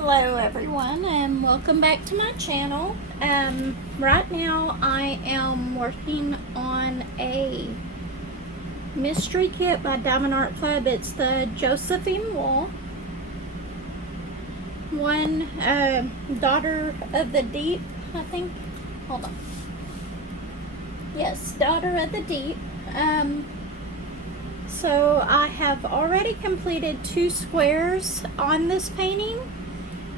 Hello everyone and welcome back to my channel. Right now I am working on a mystery kit by Diamond Art Club. It's the Josephine wall. One Daughter of the Deep, I think. Hold on. Yes, Daughter of the Deep. So I have already completed 2 squares on this painting.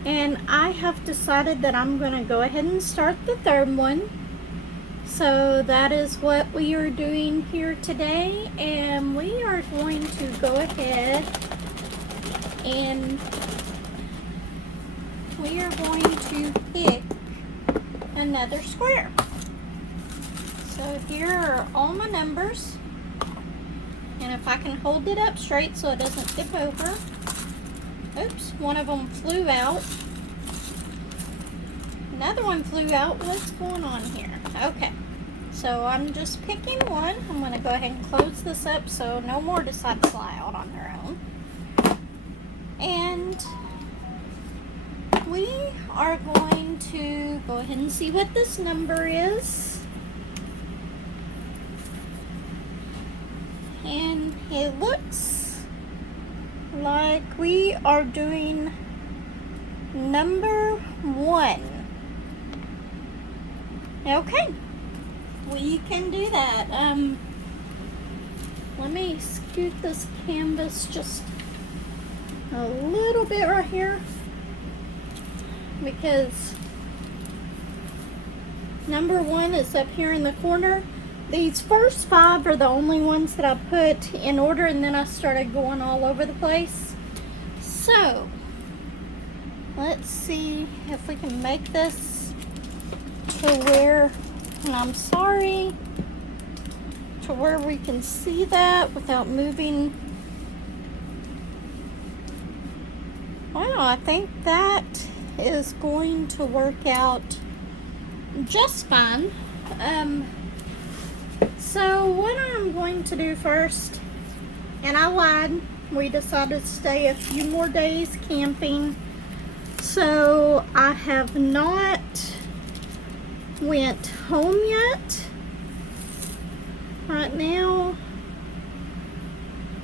And I have decided that I'm going to go ahead and start the 3rd one. So that is what we are doing here today. And we are going to go ahead and we are going to pick another square. So here are all my numbers. And if I can hold it up straight so it doesn't tip over. Oops, one of them flew out. Another one flew out. What's going on here? Okay, so I'm just picking one. I'm going to go ahead and close this up so no more decide to fly out on their own. And we are going to go ahead and see what this number is. And it looks like we are doing number 1. Okay, we can do that. Let me scoot this canvas just a little bit right here because number 1 is up here in the corner. These first 5 are the only ones that I put in order, and then I started going all over the place. So, let's see if we can make this to where, and I'm sorry, to where we can see that without moving. Well, I think that is going to work out just fine. So what I'm going to do first, and I lied, we decided to stay a few more days camping, so I have not went home yet. Right now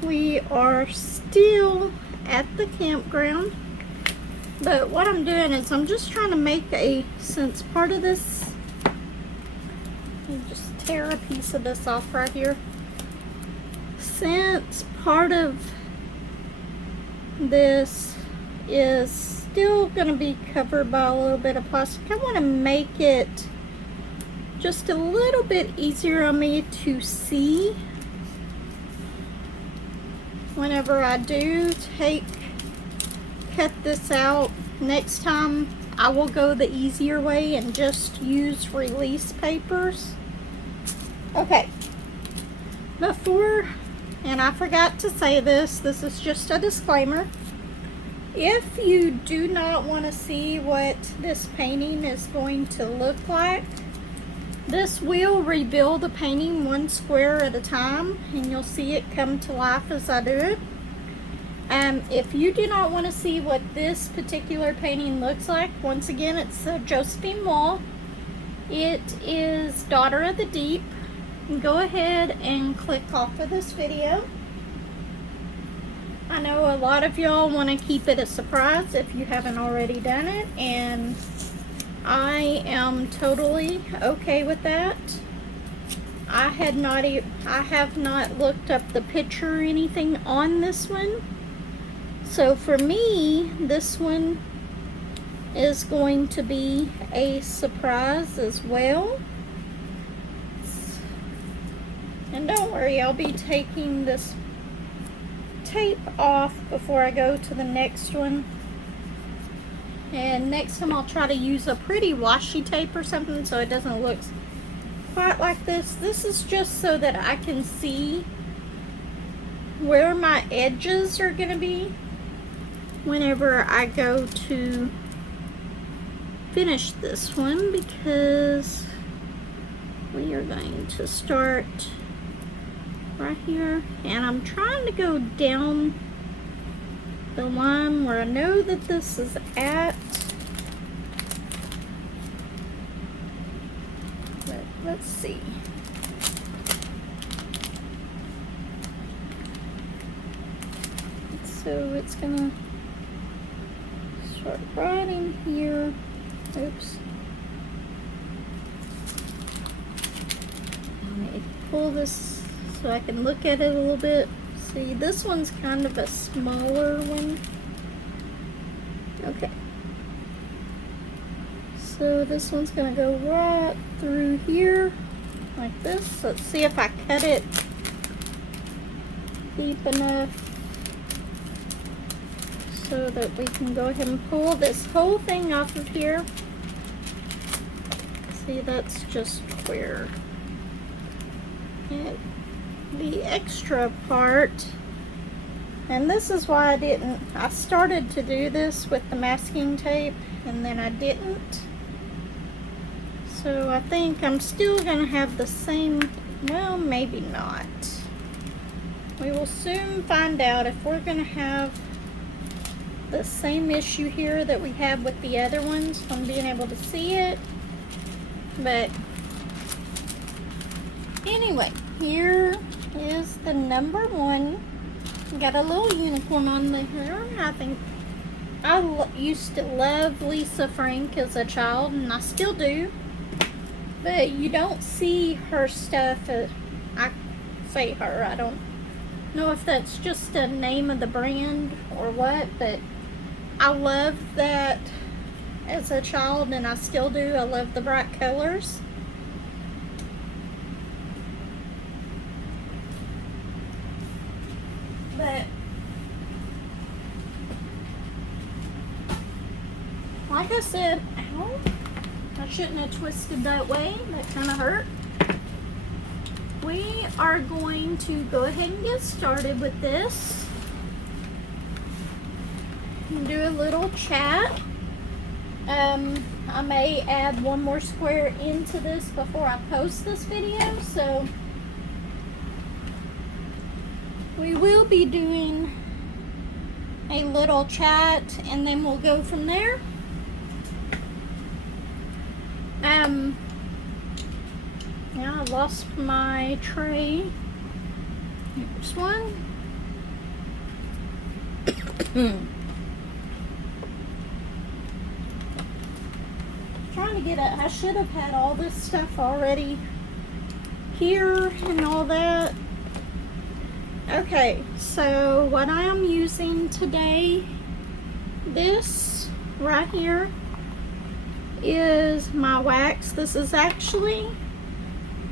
we are still at the campground, but what I'm doing is I'm just trying to make since part of this, just tear a piece of this off right here. Since part of this is still going to be covered by a little bit of plastic, I want to make it just a little bit easier on me to see whenever I do cut this out. Next time I will go the easier way and just use release papers. Okay, before, and I forgot to say this is just a disclaimer. If you do not want to see what this painting is going to look like, this will rebuild the painting 1 square at a time, and you'll see it come to life as I do it. If you do not want to see what this particular painting looks like, once again, it's the Josephine wall. It is Daughter of the Deep. Go ahead and click off of this video. I know a lot of y'all want to keep it a surprise if you haven't already done it, and I am totally okay with that. I have not looked up the picture or anything on this one, so for me this one is going to be a surprise as well. And don't worry, I'll be taking this tape off before I go to the next one. And next time I'll try to use a pretty washi tape or something so it doesn't look quite like this. This is just so that I can see where my edges are going to be whenever I go to finish this one, because we are going to start right here, and I'm trying to go down the line where I know that this is at. But let's see. So it's gonna start right in here. Oops. I need to pull this so I can look at it a little bit. See, this one's kind of a smaller one. Okay. So this one's gonna go right through here like this. Let's see if I cut it deep enough so that we can go ahead and pull this whole thing off of here. See, that's just where the extra part, and this is why I started to do this with the masking tape and then I didn't. So I think I'm still gonna have the same, well, maybe not. We will soon find out if we're gonna have the same issue here that we have with the other ones from being able to see it. But anyway, here is the number one. Got a little unicorn on the hair. I think I used to love Lisa Frank as a child, and I still do. But you don't see her stuff. I say her. I don't know if that's just the name of the brand or what, but I loved that as a child, and I still do. I love the bright colors. But like I said, ow, I shouldn't have twisted that way. That kind of hurt. We are going to go ahead and get started with this. Do a little chat. I may add one more square into this before I post this video, so we will be doing a little chat and then we'll go from there. Yeah, I lost my tray. Here's one. Trying to get it. I should have had all this stuff already here and all that. Okay, so what I am using today, this right here is my wax. This is actually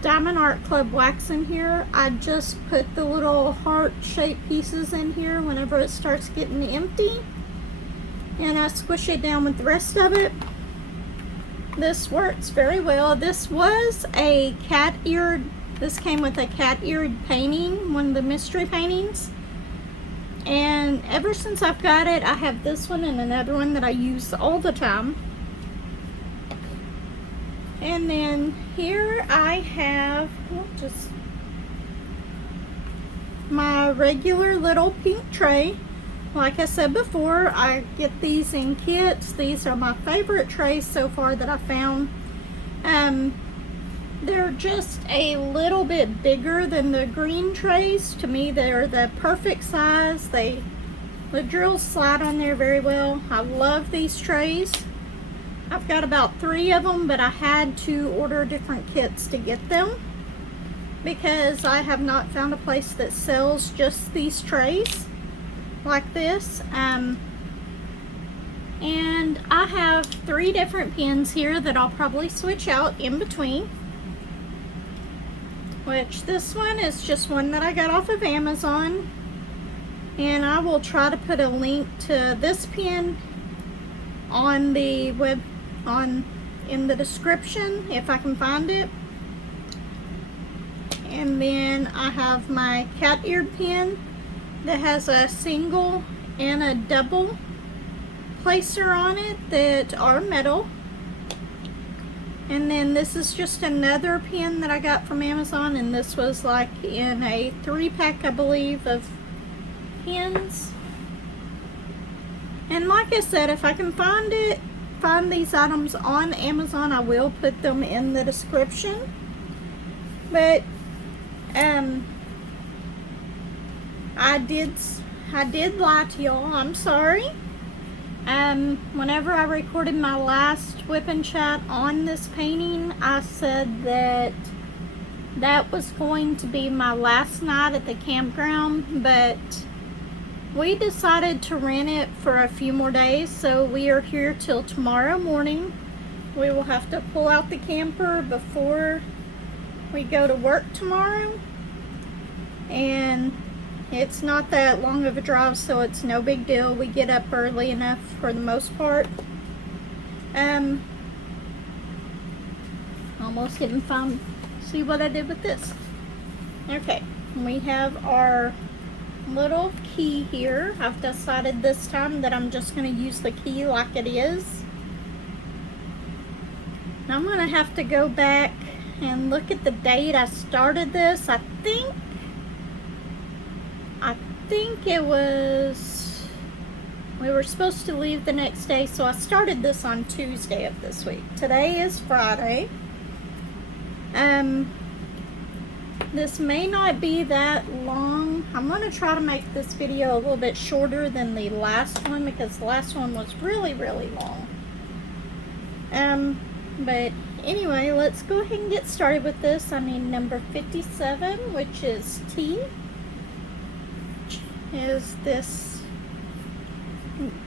Diamond Art Club wax in here. I just put the little heart-shaped pieces in here whenever it starts getting empty, and I squish it down with the rest of it. This works very well. This was a cat-eared, this came with a cat-eared painting, one of the mystery paintings. And ever since I've got it, I have this one and another one that I use all the time. And then here I have just my regular little pink tray. Like I said before, I get these in kits. These are my favorite trays so far that I found. They're just a little bit bigger than the green trays. To me, they're the perfect size. The drills slide on there very well. I love these trays. I've got about 3 of them, but I had to order different kits to get them because I have not found a place that sells just these trays like this. And I have 3 different pens here that I'll probably switch out in between, which this one is just one that I got off of Amazon, and I will try to put a link to this pen on the web in the description if I can find it. And then I have my cat-eared pen that has a single and a double placer on it that are metal. And then this is just another pen that I got from Amazon, and this was like in a 3-pack, I believe, of pens. And like I said, if I can find these items on Amazon, I will put them in the description. But I did lie to y'all. I'm sorry. Whenever I recorded my last whip and chat on this painting, I said that was going to be my last night at the campground, but we decided to rent it for a few more days, so we are here till tomorrow morning. We will have to pull out the camper before we go to work tomorrow, and it's not that long of a drive, so it's no big deal. We get up early enough for the most part. Almost didn't see what I did with this. Okay, we have our little key here. I've decided this time that I'm just going to use the key like it is. Now I'm going to have to go back and look at the date I started this. I think it was, we were supposed to leave the next day, so I started this on Tuesday of this week. Today is Friday. This may not be that long. I'm going to try to make this video a little bit shorter than the last one, because the last one was really long. But anyway, let's go ahead and get started with this. I need number 57, which is T. Is this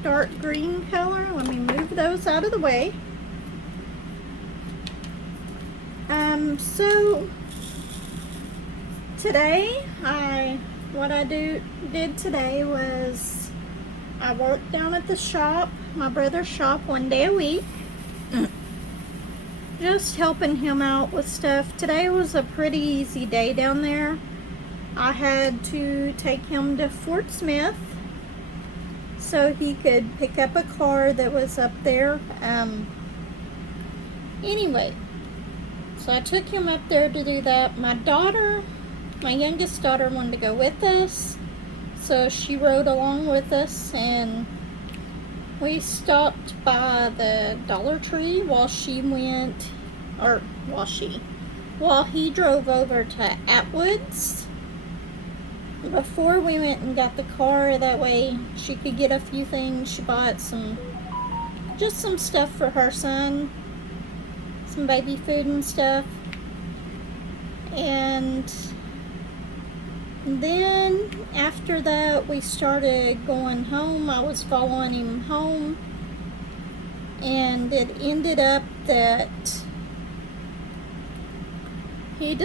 dark green color. Let me move those out of the way. So today what I did today was I worked down at the shop, my brother's shop, one day a week, just helping him out with stuff. Today was a pretty easy day down there. I had to take him to Fort Smith so he could pick up a car that was up there. Anyway, so I took him up there to do that. My youngest daughter wanted to go with us, so she rode along with us, and we stopped by the Dollar Tree while he drove over to Atwood's. Before we went and got the car, that way she could get a few things. She bought just some stuff for her son, some baby food and stuff. And then after that, we started going home. I was following him home, and it ended up that he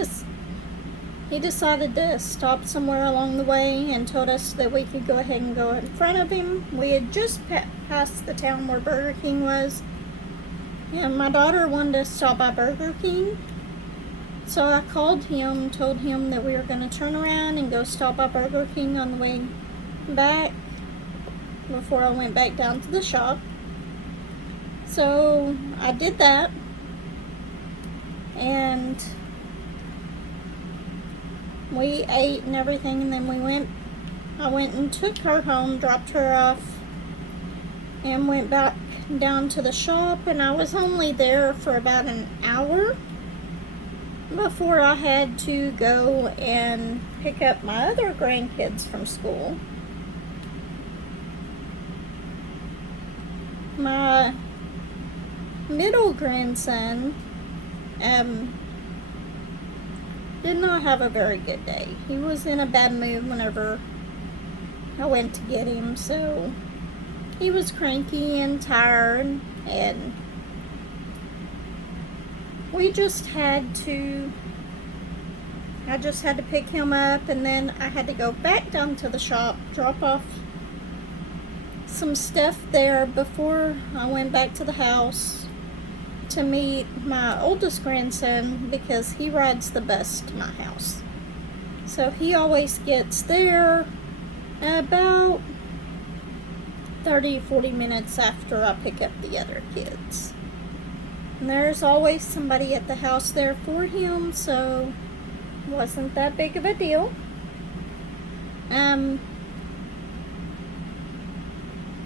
decided to stop somewhere along the way and told us that we could go ahead and go in front of him. We had just passed the town where Burger King was, and my daughter wanted to stop by Burger King. So I called him, told him that we were going to turn around and go stop by Burger King on the way back before I went back down to the shop. So I did that, and we ate and everything, and then I went and took her home, dropped her off, and went back down to the shop, and I was only there for about an hour before I had to go and pick up my other grandkids from school. My middle grandson did not have a very good day. He was in a bad mood whenever I went to get him, so he was cranky and tired, and I just had to pick him up, and then I had to go back down to the shop, drop off some stuff there before I went back to the house to meet my oldest grandson, because he rides the bus to my house. So he always gets there about 30-40 minutes after I pick up the other kids. And there's always somebody at the house there for him, so it wasn't that big of a deal.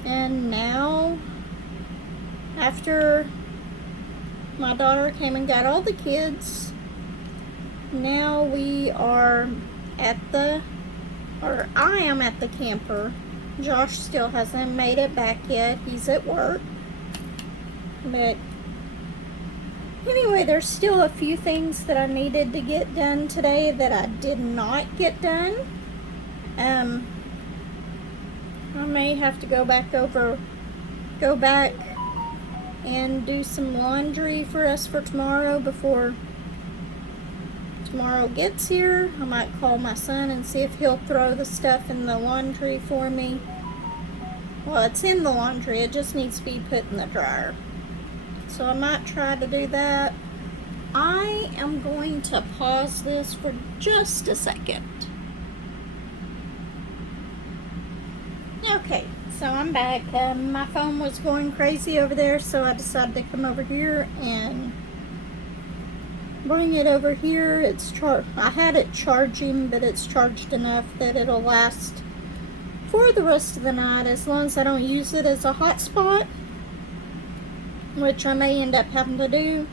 And now, after my daughter came and got all the kids, now we are at the, or I am at the camper. Josh still hasn't made it back yet. He's at work. But anyway, there's still a few things that I needed to get done today that I did not get done. I may have to go back and do some laundry for us for tomorrow before tomorrow gets here. I might call my son and see if he'll throw the stuff in the laundry for me. Well, it's in the laundry, it just needs to be put in the dryer. So I might try to do that. I am going to pause this for just a second. Okay, so I'm back. My phone was going crazy over there, so I decided to come over here and bring it over here. It's I had it charging, but it's charged enough that it'll last for the rest of the night as long as I don't use it as a hotspot, which I may end up having to do,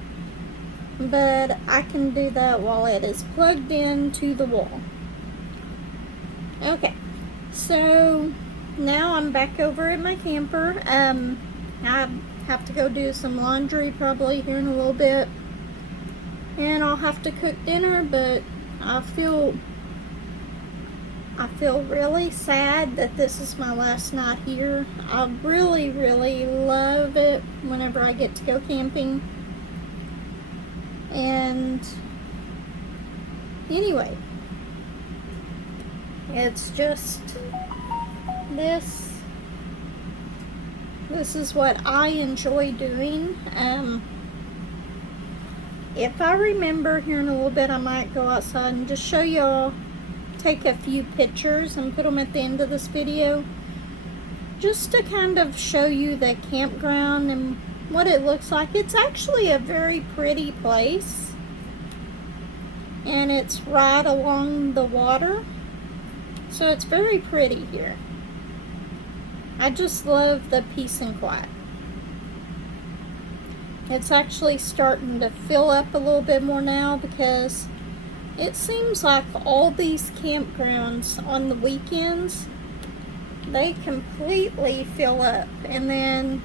but I can do that while it is plugged into the wall. Okay, so now I'm back over at my camper. I have to go do some laundry probably here in a little bit, and I'll have to cook dinner, but I feel really sad that this is my last night here. I really, really love it whenever I get to go camping. And anyway, it's just this is what I enjoy doing. If I remember here in a little bit, I might go outside and just show y'all, take a few pictures and put them at the end of this video, just to kind of show you the campground and what it looks like. It's actually a very pretty place, and it's right along the water, so it's very pretty here. I just love the peace and quiet. It's actually starting to fill up a little bit more now, because it seems like all these campgrounds on the weekends, they completely fill up, and then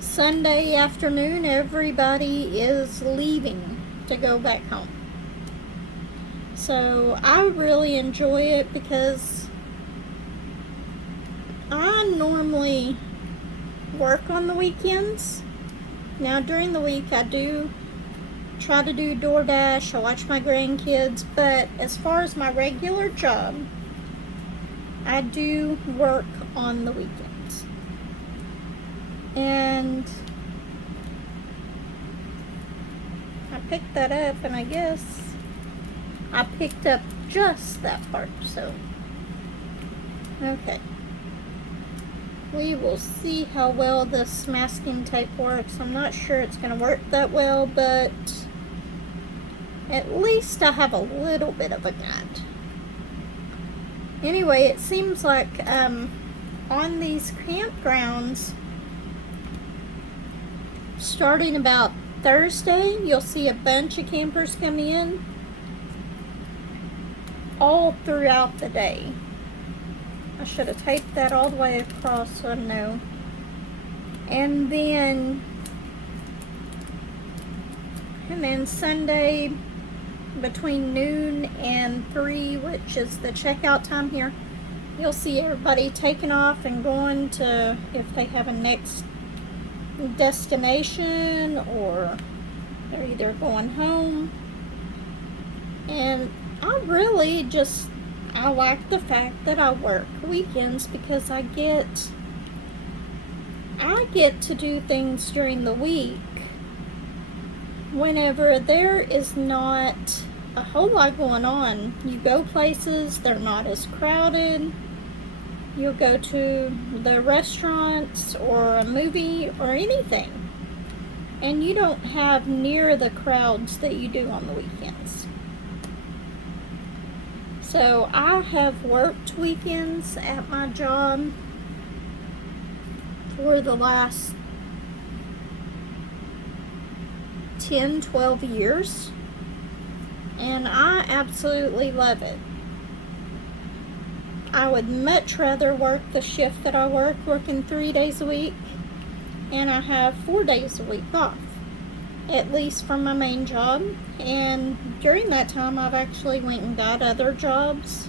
Sunday afternoon everybody is leaving to go back home. So I really enjoy it because I normally work on the weekends. Now during the week I do try to do DoorDash, I watch my grandkids, but as far as my regular job, I do work on the weekends. And I picked that up, and I guess I picked up just that part, so okay. We will see how well this masking tape works. I'm not sure it's going to work that well, but at least I have a little bit of a guide. Anyway, it seems like on these campgrounds, starting about Thursday, you'll see a bunch of campers come in all throughout the day. I should have taped that all the way across so I know. And then Sunday between noon and 3, which is the checkout time here, you'll see everybody taking off and going to, if they have a next destination or they're either going home. And I really just, I like the fact that I work weekends because I get to do things during the week whenever there is not a whole lot going on. You go places, they're not as crowded. You'll go to the restaurants or a movie or anything, and you don't have near the crowds that you do on the weekends. So I have worked weekends at my job, for the last 10, 12 years, and I absolutely love it. I would much rather work the shift that I work, working 3 days a week, and I have 4 days a week off, at least from my main job. And during that time, I've actually went and got other jobs.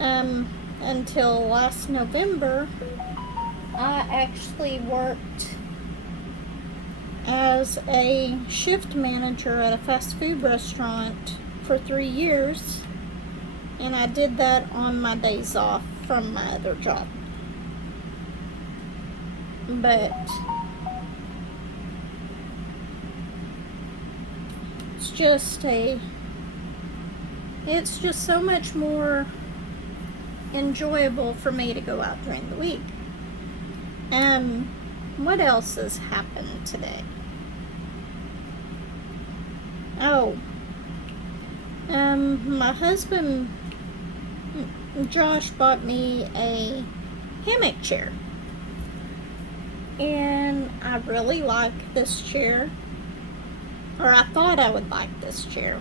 Until last November, I actually worked as a shift manager at a fast food restaurant for 3 years, and I did that on my days off from my other job. But it's just so much more enjoyable for me to go out during the week. What else has happened today? Oh, my husband Josh bought me a hammock chair, and I really like this chair, or I thought I would like this chair,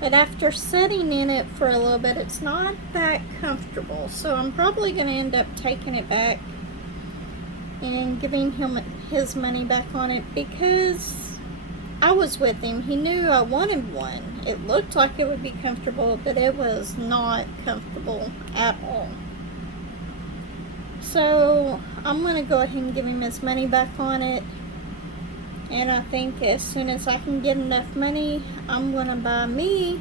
but after sitting in it for a little bit, it's not that comfortable, so I'm probably going to end up taking it back and giving him his money back on it, because I was with him. He knew I wanted one. It looked like it would be comfortable, but it was not comfortable at all. So I'm going to go ahead and give him his money back on it. And I think as soon as I can get enough money, I'm going to buy me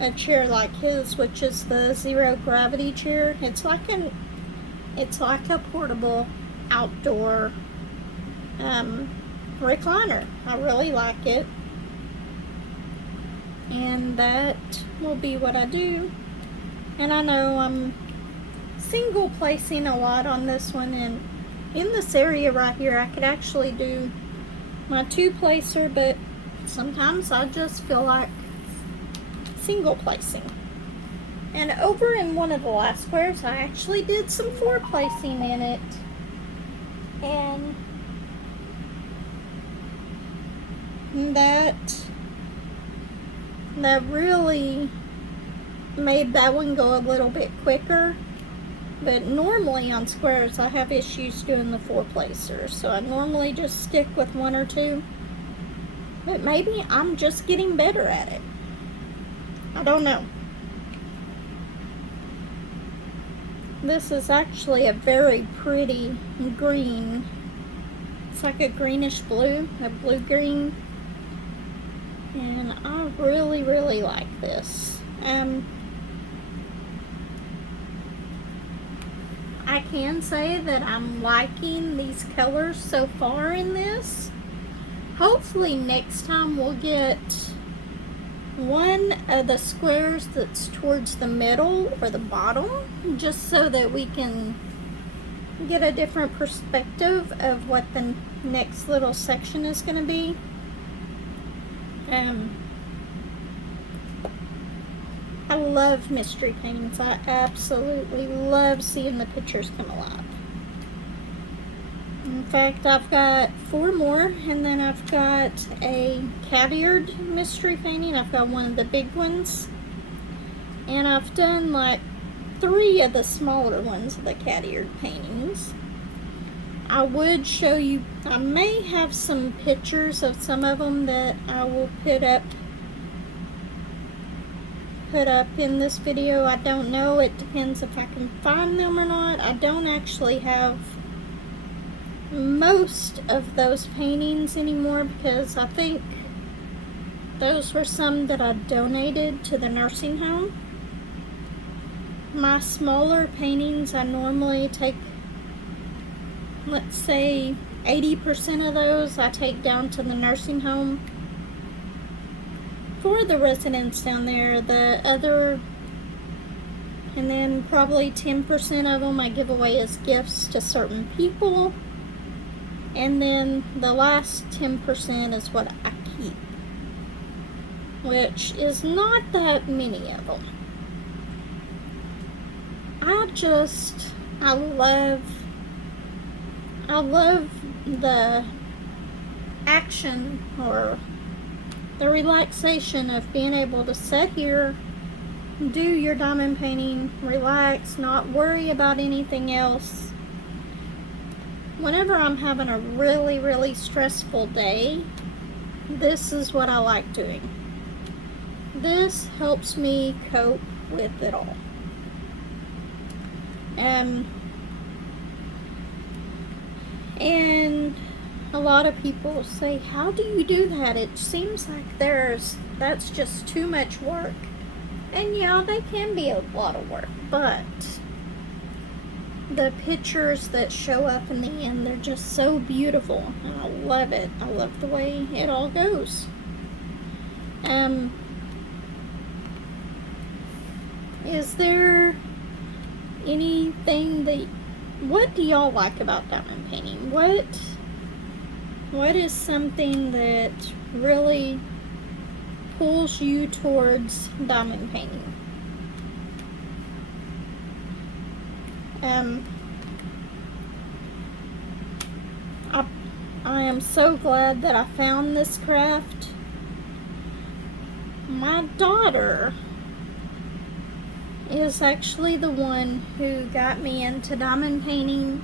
a chair like his, which is the zero gravity chair. It's like a portable outdoor recliner. I really like it, and that will be what I do. And I know I'm single placing a lot on this one, and in this area right here I could actually do my 2-placer, but sometimes I just feel like single placing. And over in one of the last squares I actually did some 4-placing in it, and that really made that one go a little bit quicker. But normally on squares I have issues doing the 4-placers, so I normally just stick with 1 or 2, but maybe I'm just getting better at it. I don't know. This is actually a very pretty green. It's like a greenish blue, a blue green, and I really, really like this. I can say that I'm liking these colors so far in this. Hopefully next time we'll get one of the squares that's towards the middle or the bottom, just so that we can get a different perspective of what the next little section is going to be. I love mystery paintings. I absolutely love seeing the pictures come alive. In fact, I've got 4 more, and then I've got a cat-eared mystery painting. I've got one of the big ones, and I've done like 3 of the smaller ones of the cat-eared paintings. I would show you, I may have some pictures of some of them that I will put up in this video. I don't know, it depends if I can find them or not. I don't actually have most of those paintings anymore, because I think those were some that I donated to the nursing home. My smaller paintings, I normally take, let's say 80% of those I take down to the nursing home for the residents down there. The other, and then probably 10% of them I give away as gifts to certain people, and then the last 10% is what I keep, which is not that many of them. I love I love the action or the relaxation of being able to sit here, do your diamond painting, relax, not worry about anything else. Whenever I'm having a really, really stressful day, this is what I like doing. This helps me cope with it all. And a lot of people say, how do you do that? It seems like that's just too much work. And yeah, they can be a lot of work, but the pictures that show up in the end, they're just so beautiful, and I love it. I love the way it all goes. Is there anything what do y'all like about diamond painting? What is something that really pulls you towards diamond painting? I am so glad that I found this craft. My daughter is actually the one who got me into diamond painting.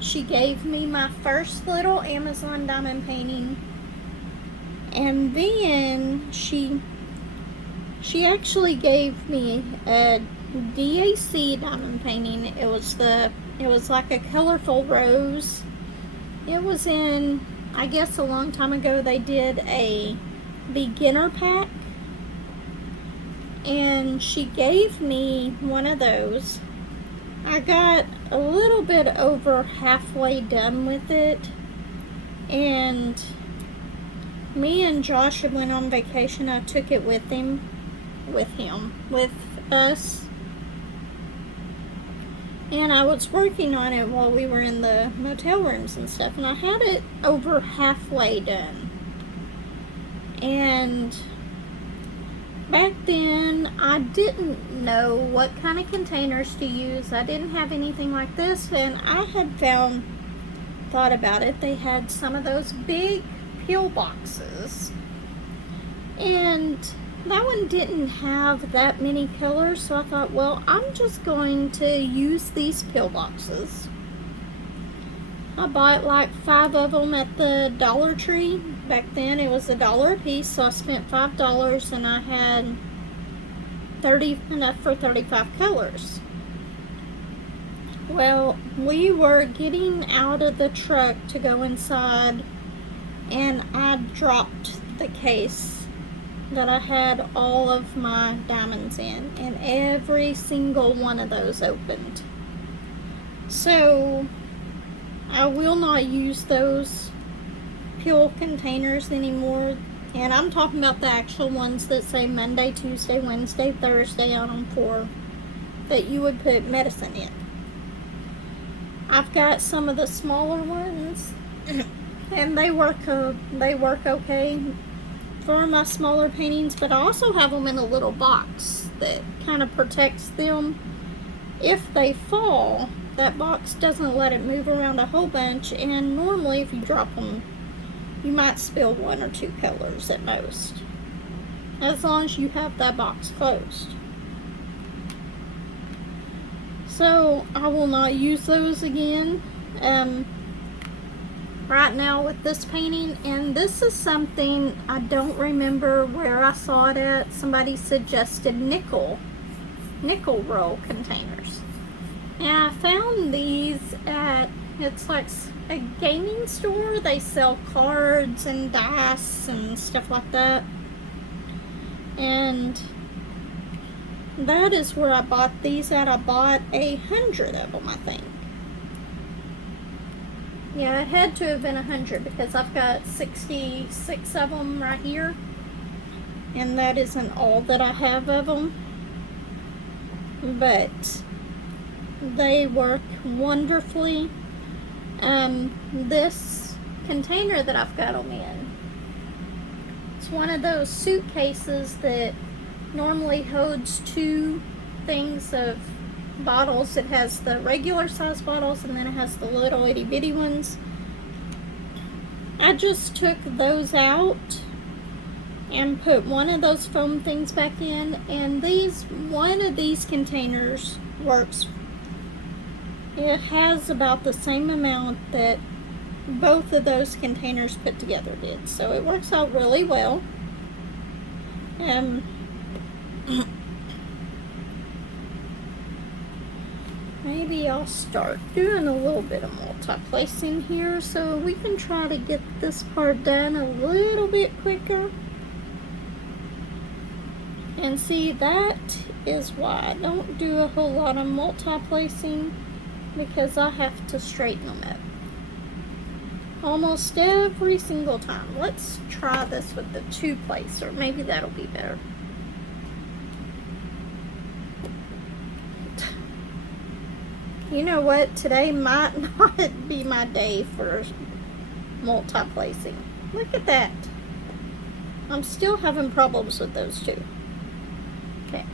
She gave me my first little Amazon diamond painting, and then she actually gave me a DAC diamond painting. It was like a colorful rose. It was in, I guess a long time ago, they did a beginner pack, and she gave me one of those. I got a little bit over halfway done with it, and me and Josh went on vacation. I took it with us, and I was working on it while we were in the motel rooms and stuff, and I had it over halfway done. And back then, I didn't know what kind of containers to use. I didn't have anything like this, and I had thought about it. They had some of those big pill boxes, and that one didn't have that many colors, so I thought, well, I'm just going to use these pill boxes. I bought like 5 of them at the Dollar Tree. Back then it was $1 a piece, so I spent $5, and I had enough for 35 colors. Well, we were getting out of the truck to go inside, and I dropped the case that I had all of my diamonds in, and every single one of those opened. So I will not use those pill containers anymore, and I'm talking about the actual ones that say Monday, Tuesday, Wednesday, Thursday on them, for that you would put medicine in. I've got some of the smaller ones, and they work okay for my smaller paintings, but I also have them in a little box that kind of protects them. If they fall, that box doesn't let it move around a whole bunch, and normally if you drop them, you might spill 1 or 2 colors at most, as long as you have that box closed. So I will not use those again right now with this painting. And this is something I don't remember where I saw it at. Somebody suggested nickel roll containers, and I found these at, it's like a gaming store. They sell cards and dice and stuff like that, and that is where I bought these at. I bought 100 of them, I think. Yeah, it had to have been 100, because I've got 66 of them right here, and that isn't all that I have of them, but they work wonderfully. This container that I've got them in, it's one of those suitcases that normally holds 2 things of bottles. It has the regular size bottles, and then it has the little itty bitty ones. I just took those out and put one of those foam things back in, and one of these containers works. It has about the same amount that both of those containers put together did, so it works out really well. Maybe I'll start doing a little bit of multi-placing here so we can try to get this part done a little bit quicker. And see, that is why I don't do a whole lot of multi-placing, because I have to straighten them up almost every single time. Let's try this with the 2-placer. Maybe that'll be better. You know what? Today might not be my day for multi-placing. Look at that. I'm still having problems with those two. Okay.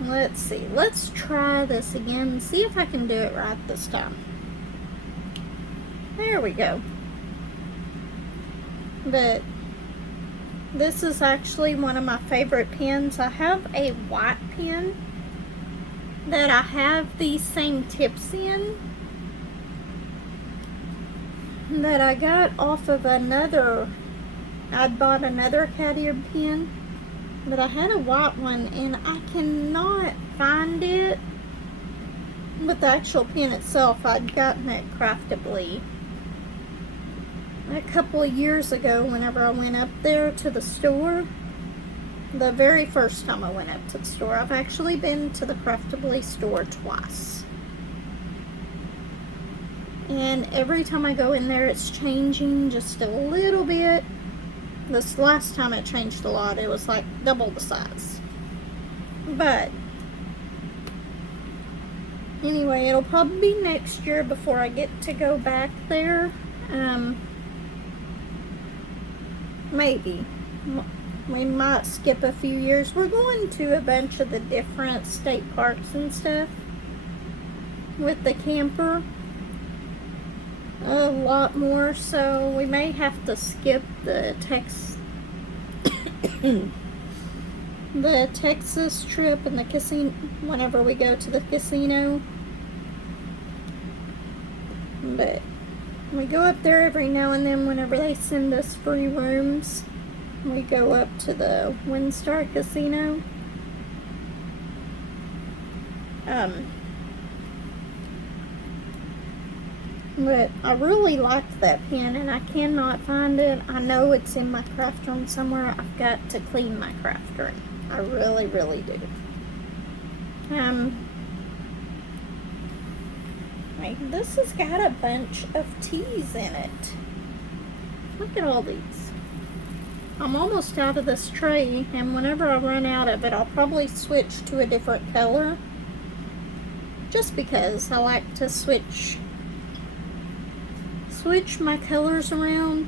Let's see. Let's try this again. See if I can do it right this time. There we go. But this is actually one of my favorite pens. I have a white pen that I have these same tips in that I got off of I'd bought another cat ear pen, but I had a white one and I cannot find it with the actual pen itself. I'd gotten it Craftably a couple of years ago whenever I went up there to the store. The very first time I went up to the store. I've actually been to the Craftably store twice. And every time I go in there, it's changing just a little bit. This last time it changed a lot. It was like double the size. But anyway, it'll probably be next year before I get to go back there. Maybe. We might skip a few years. We're going to a bunch of the different state parks and stuff with the camper. A lot more, so we may have to skip the the Texas trip and the casino whenever we go to the casino. But we go up there every now and then whenever they send us free rooms. We go up to the WinStar Casino. But I really liked that pen and I cannot find it. I know it's in my craft room somewhere. I've got to clean my craft room. I really, really do. This has got a bunch of teas in it. Look at all these. I'm almost out of this tray, and whenever I run out of it, I'll probably switch to a different color. Just because I like to switch my colors around.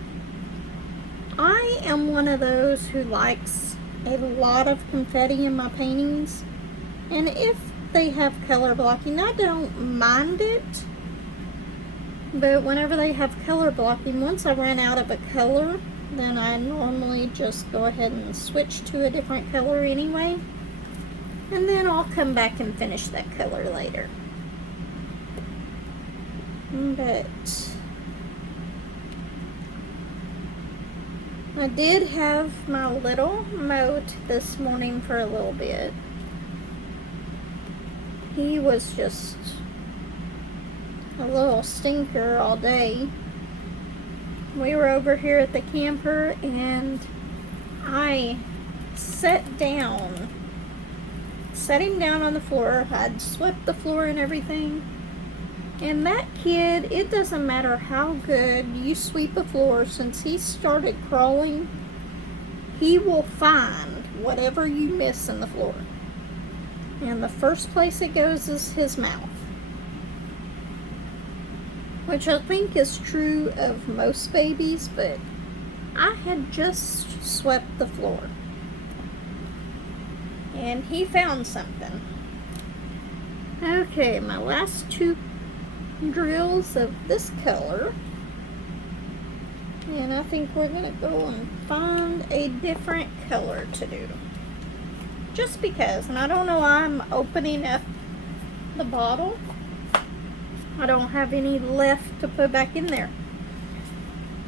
I am one of those who likes a lot of confetti in my paintings, and if they have color blocking, I don't mind it. But whenever they have color blocking, once I run out of a color, then I normally just go ahead and switch to a different color anyway, and then I'll come back and finish that color later. But I did have my little moat this morning for a little bit. He was just a little stinker all day. We were over here at the camper and I set him down on the floor. I'd swept the floor and everything. And that kid, it doesn't matter how good you sweep a floor, since he started crawling, he will find whatever you miss in the floor. And the first place it goes is his mouth. Which I think is true of most babies, but I had just swept the floor. And he found something. Okay, my last two drills of this color. And I think we're gonna go and find a different color to do. Just because, and I don't know why I'm opening up the bottle. I don't have any left to put back in there.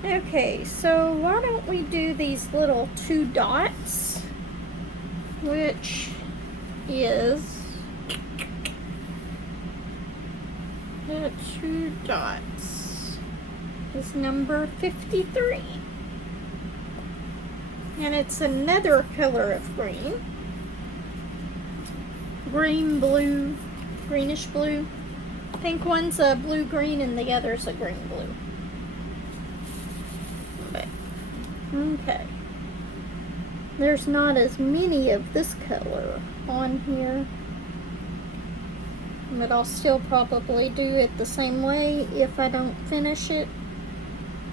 Okay, so why don't we do these little 2 dots, which is the 2 dots is number 53. And it's another color of green. Green, blue, greenish blue. Pink one's a blue-green and the other's a green-blue. Okay. There's not as many of this color on here. But I'll still probably do it the same way if I don't finish it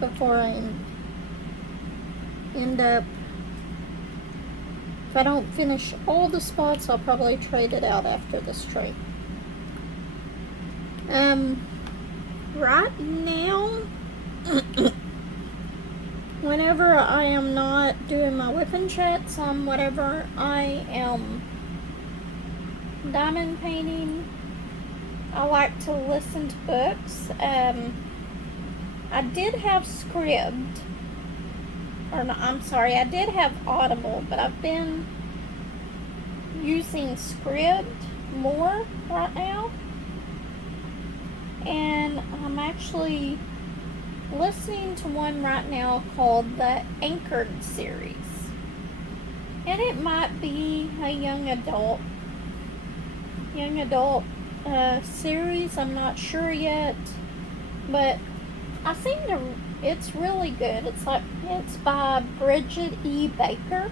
before I end up. If I don't finish all the spots, I'll probably trade it out after this tray. Right now, whenever I am not doing my whipping chats on whatever I am diamond painting, I like to listen to books. I did have Scribd, or no, I'm sorry, I did have Audible, but I've been using Scribd more right now. And I'm actually listening to one right now called the Anchored series. And it might be a young adult series. I'm not sure yet. But I seem to, it's really good. It's by Bridget E. Baker.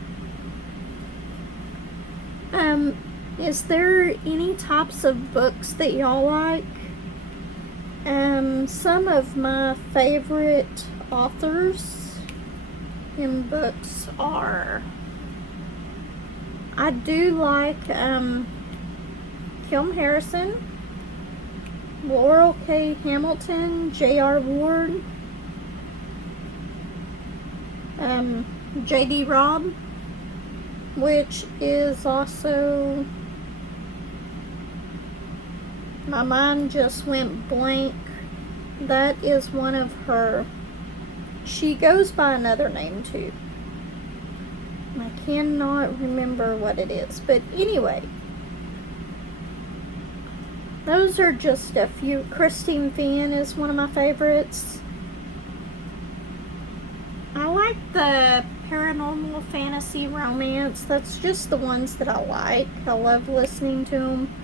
Is there any types of books that y'all like? Some of my favorite authors in books are, I do like Kim Harrison, Laurel K. Hamilton, J.R. Ward, J.D. Robb, which is also, my mind just went blank. That is one of her, she goes by another name too. I cannot remember what it is. But anyway, those are just a few. Christine Finn is one of my favorites. I like the paranormal fantasy romance. That's just the ones that I like. I love listening to them.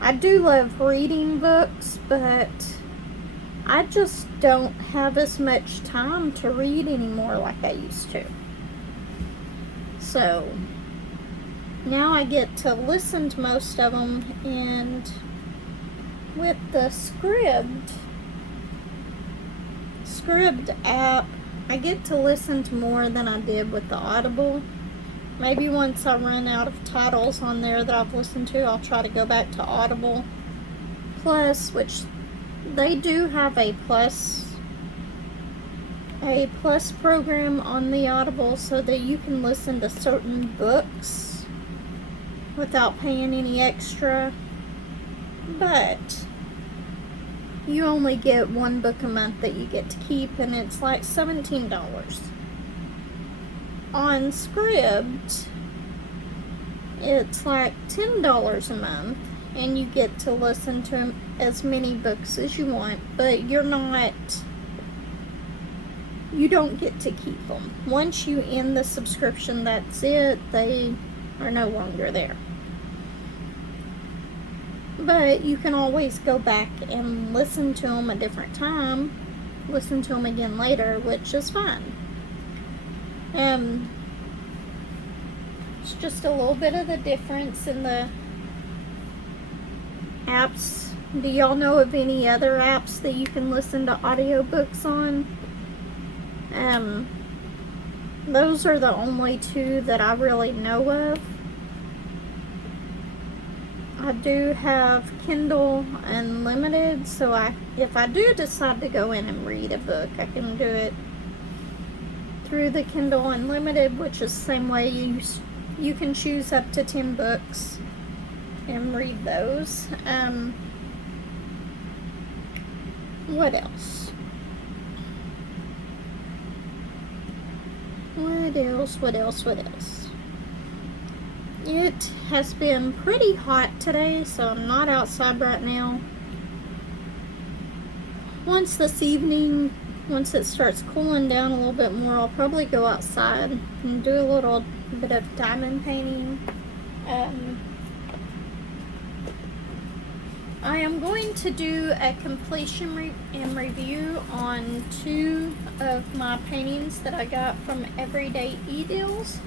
I do love reading books, but I just don't have as much time to read anymore like I used to. So now I get to listen to most of them, and with the Scribd app, I get to listen to more than I did with the Audible. Maybe once I run out of titles on there that I've listened to, I'll try to go back to Audible Plus, which they do have a plus program on the Audible so that you can listen to certain books without paying any extra. But you only get one book a month that you get to keep, and it's like $17. On Scribd, it's like $10 a month, and you get to listen to as many books as you want, but you don't get to keep them. Once you end the subscription, that's it. They are no longer there. But you can always go back and listen to them a different time, listen to them again later, which is fine. It's just a little bit of the difference in the apps. Do y'all know of any other apps that you can listen to audiobooks on? Those are the only two that I really know of. I do have Kindle Unlimited, so if I do decide to go in and read a book, I can do it through the Kindle Unlimited, which is the same way you can choose up to 10 books and read those. What else? What else? It has been pretty hot today, so I'm not outside right now. Once this evening, once it starts cooling down a little bit more, I'll probably go outside and do a little bit of diamond painting. I am going to do a completion and review on 2 of my paintings that I got from Everyday E-Deals,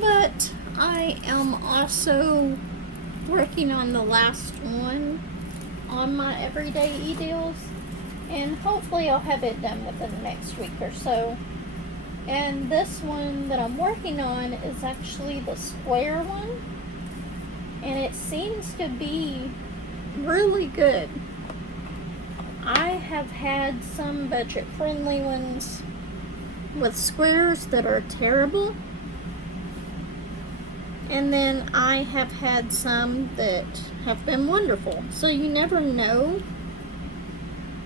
but I am also working on the last one on my Everyday E-Deals, and hopefully I'll have it done within the next week or so. And this one that I'm working on is actually the square one, and it seems to be really good. I have had some budget-friendly ones with squares that are terrible, and then I have had some that have been wonderful. So you never know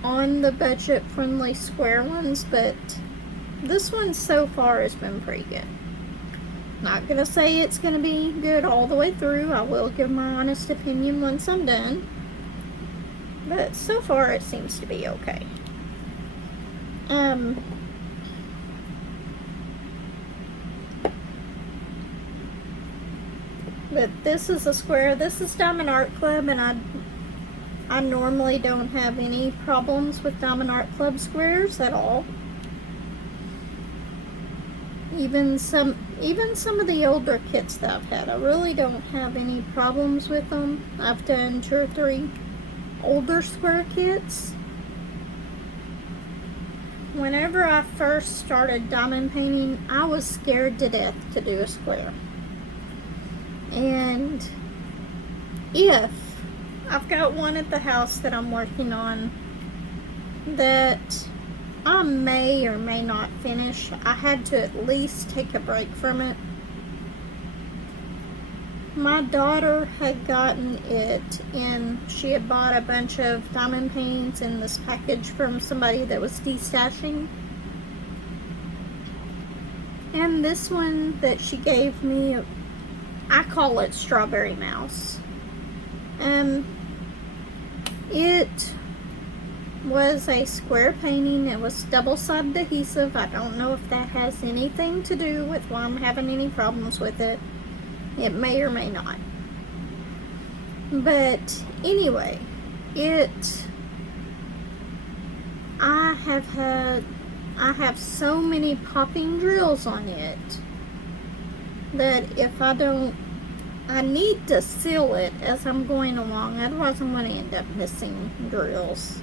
on the budget-friendly square ones, but this one so far has been pretty good. Not gonna say it's gonna be good all the way through. I will give my honest opinion once I'm done, but so far it seems to be okay. But this is a square. This is Diamond Art Club, and I normally don't have any problems with Diamond Art Club squares at all. Even some of the older kits that I've had, I really don't have any problems with them. I've done 2 or 3 older square kits. Whenever I first started diamond painting, I was scared to death to do a square. And if I've got one at the house that I'm working on that I may or may not finish, I had to at least take a break from it. My daughter had gotten it in, she had bought a bunch of diamond paintings in this package from somebody that was destashing. And this one that she gave me, I call it Strawberry Mouse. It was a square painting. It was double-sided adhesive. I don't know if that has anything to do with why I'm having any problems with it. It may or may not. But anyway, I have so many popping drills on it that if I need to seal it as I'm going along, otherwise I'm going to end up missing drills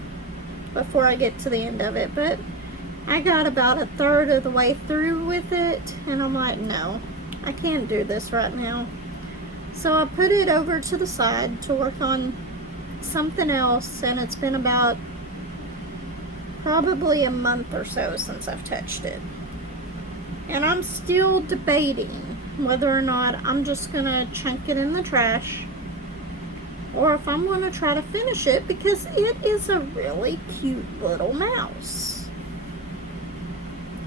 before I get to the end of it. But I got about 1/3 of the way through with it, and I'm like, no, I can't do this right now. So I put it over to the side to work on something else, and it's been about probably a month or so since I've touched it. And I'm still debating whether or not I'm just gonna chunk it in the trash or if I'm gonna try to finish it, because it is a really cute little mouse.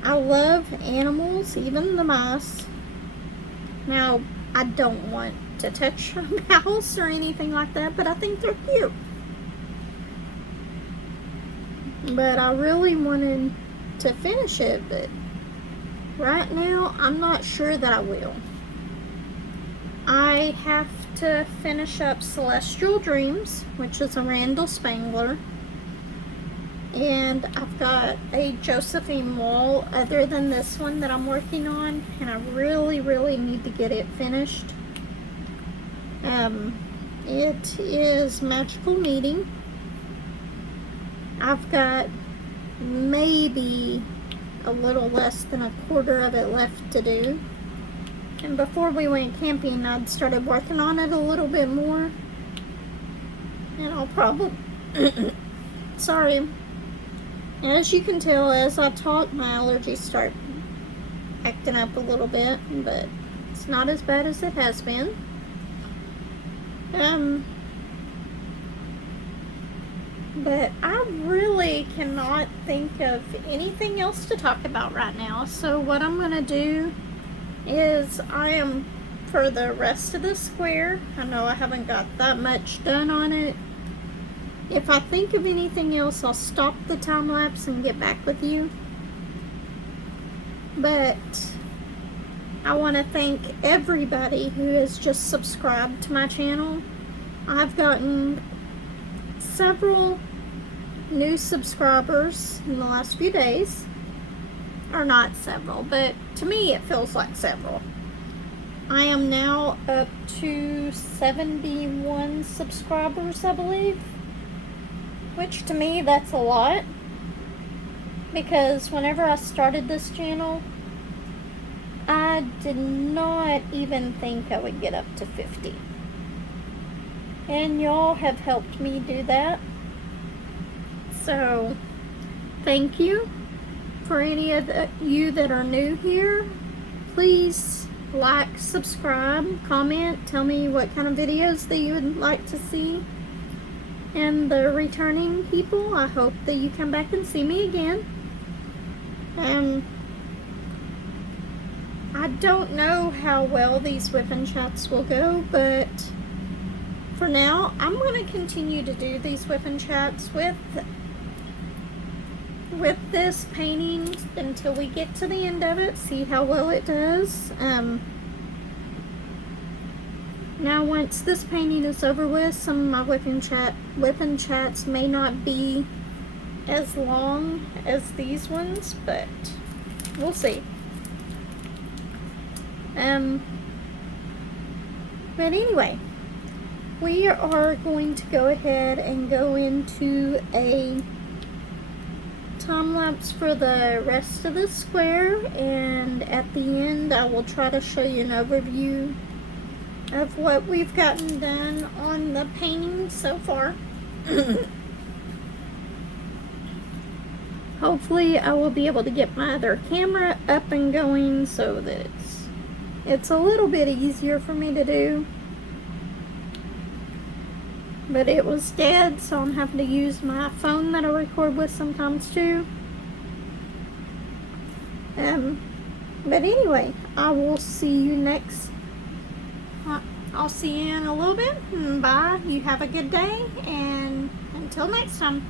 I love animals, even the mice. Now, I don't want to touch a mouse or anything like that, but I think they're cute. But I really wanted to finish it, but right now I'm not sure that I will. I have to finish up Celestial Dreams, which is a Randall Spangler. And I've got a Josephine wall other than this one that I'm working on, and I really, really need to get it finished. It is Magical Meeting. I've got maybe a little less than 1/4 of it left to do. And before we went camping, I'd started working on it a little bit more. And I'll probably, sorry, as you can tell, as I talk, my allergies start acting up a little bit, but it's not as bad as it has been. But I really cannot think of anything else to talk about right now. So what I'm going to do is for the rest of the square, I know I haven't got that much done on it. If I think of anything else, I'll stop the time lapse and get back with you. But I want to thank everybody who has just subscribed to my channel. I've gotten several new subscribers in the last few days. Or not several, but to me it feels like several. I am now up to 71 subscribers, I believe. Which to me, that's a lot. Because whenever I started this channel, I did not even think I would get up to 50. And y'all have helped me do that. So, thank you. For any of you that are new here, please like, subscribe, comment, tell me what kind of videos that you would like to see. And the returning people, I hope that you come back and see me again. And I don't know how well these whipping chats will go, but for now, I'm going to continue to do these whipping chats with this painting until we get to the end of it, see how well it does. Now once this painting is over with, some of my whipping chats may not be as long as these ones, but we'll see. But anyway, we are going to go ahead and go into a time lapse for the rest of the square, and at the end I will try to show you an overview of what we've gotten done on the painting so far. Hopefully I will be able to get my other camera up and going so that it's a little bit easier for me to do. But it was dead, so I'm having to use my phone that I record with sometimes too. But anyway, I will see you I'll see you in a little bit. Bye. You have a good day, and until next time.